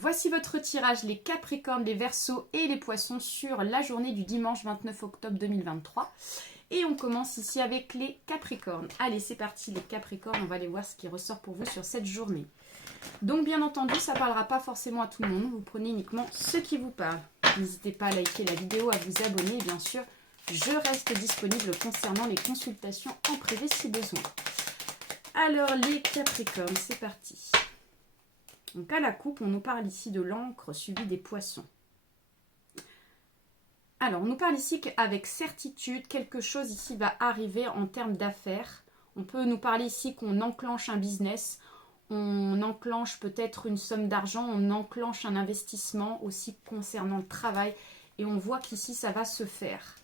Voici votre tirage, les Capricornes, les Verseaux et les Poissons sur la journée du dimanche 29 octobre 2023. Et on commence ici avec les Capricornes. Allez, c'est parti les Capricornes, on va aller voir ce qui ressort pour vous sur cette journée. Donc bien entendu, ça ne parlera pas forcément à tout le monde, vous prenez uniquement ceux qui vous parlent. N'hésitez pas à liker la vidéo, à vous abonner et bien sûr, je reste disponible concernant les consultations en privé si besoin. Alors les Capricornes, c'est parti. Donc à la coupe, on nous parle ici de l'encre suivie des poissons. Alors, on nous parle ici qu'avec certitude, quelque chose ici va arriver en termes d'affaires. On peut nous parler ici qu'on enclenche un business, on enclenche peut-être une somme d'argent, on enclenche un investissement aussi concernant le travail. Et on voit qu'ici, ça va se faire.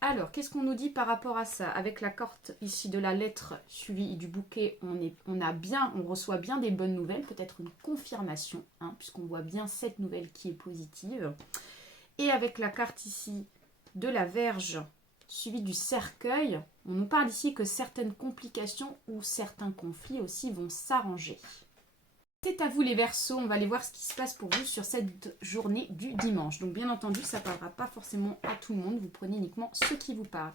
Alors, qu'est-ce qu'on nous dit par rapport à ça? Avec la carte ici de la lettre suivie du bouquet, on reçoit bien des bonnes nouvelles, peut-être une confirmation, puisqu'on voit bien cette nouvelle qui est positive. Et avec la carte ici de la Vierge suivie du cercueil, on nous parle ici que certaines complications ou certains conflits aussi vont s'arranger. C'est à vous les Verseaux, on va aller voir ce qui se passe pour vous sur cette journée du dimanche. Donc bien entendu, ça ne parlera pas forcément à tout le monde, vous prenez uniquement ceux qui vous parlent.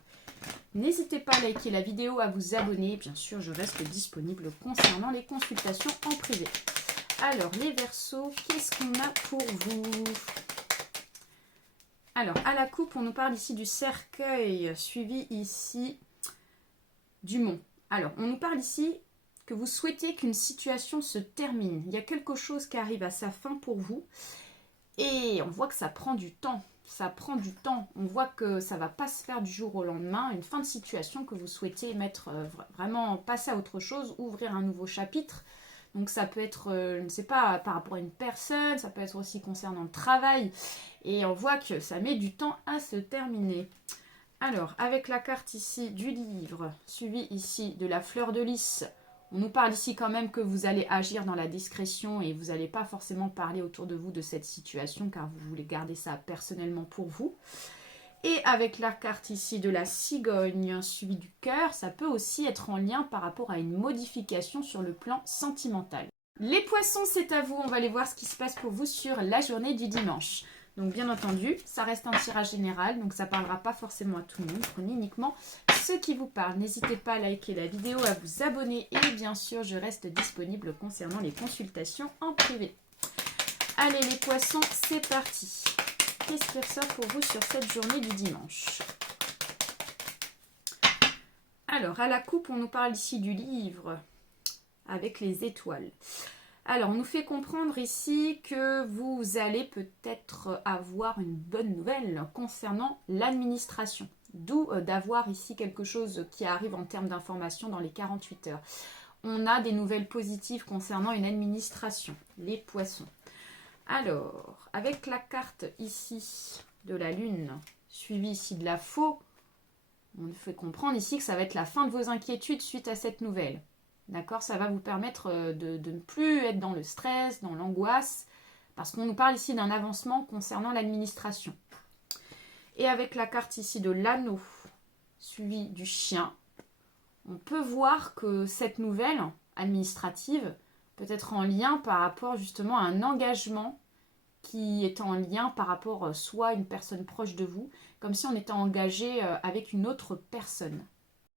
N'hésitez pas à liker la vidéo, à vous abonner, bien sûr je reste disponible concernant les consultations en privé. Alors les Verseaux, qu'est-ce qu'on a pour vous? Alors à la coupe, on nous parle ici du cercueil, suivi ici du mont. Alors on nous parle ici que vous souhaitez qu'une situation se termine. Il y a quelque chose qui arrive à sa fin pour vous. Et on voit que ça prend du temps. Ça prend du temps. On voit que ça ne va pas se faire du jour au lendemain. Une fin de situation que vous souhaitez mettre vraiment passer à autre chose, ouvrir un nouveau chapitre. Donc ça peut être, je ne sais pas, par rapport à une personne, ça peut être aussi concernant le travail. Et on voit que ça met du temps à se terminer. Alors, avec la carte ici du livre, suivie ici de la fleur de lys, on nous parle ici quand même que vous allez agir dans la discrétion et vous n'allez pas forcément parler autour de vous de cette situation car vous voulez garder ça personnellement pour vous. Et avec la carte ici de la cigogne suivie du cœur, ça peut aussi être en lien par rapport à une modification sur le plan sentimental. Les poissons, c'est à vous, on va aller voir ce qui se passe pour vous sur la journée du dimanche. Donc bien entendu, ça reste un tirage général, donc ça ne parlera pas forcément à tout le monde. Prenez uniquement ceux qui vous parlent. N'hésitez pas à liker la vidéo, à vous abonner et bien sûr, je reste disponible concernant les consultations en privé. Allez les poissons, c'est parti. Qu'est-ce qui ressort pour vous sur cette journée du dimanche? Alors, à la coupe, on nous parle ici du livre avec les étoiles. Alors, on nous fait comprendre ici que vous allez peut-être avoir une bonne nouvelle concernant l'administration. D'où d'avoir ici quelque chose qui arrive en termes d'information dans les 48 heures. On a des nouvelles positives concernant une administration, les poissons. Alors, avec la carte ici de la lune, suivie ici de la faux, on nous fait comprendre ici que ça va être la fin de vos inquiétudes suite à cette nouvelle. D'accord, ça va vous permettre de ne plus être dans le stress, dans l'angoisse, parce qu'on nous parle ici d'un avancement concernant l'administration. Et avec la carte ici de l'anneau, suivi du chien, on peut voir que cette nouvelle administrative peut être en lien par rapport justement à un engagement qui est en lien par rapport soit à une personne proche de vous, comme si on était engagé avec une autre personne.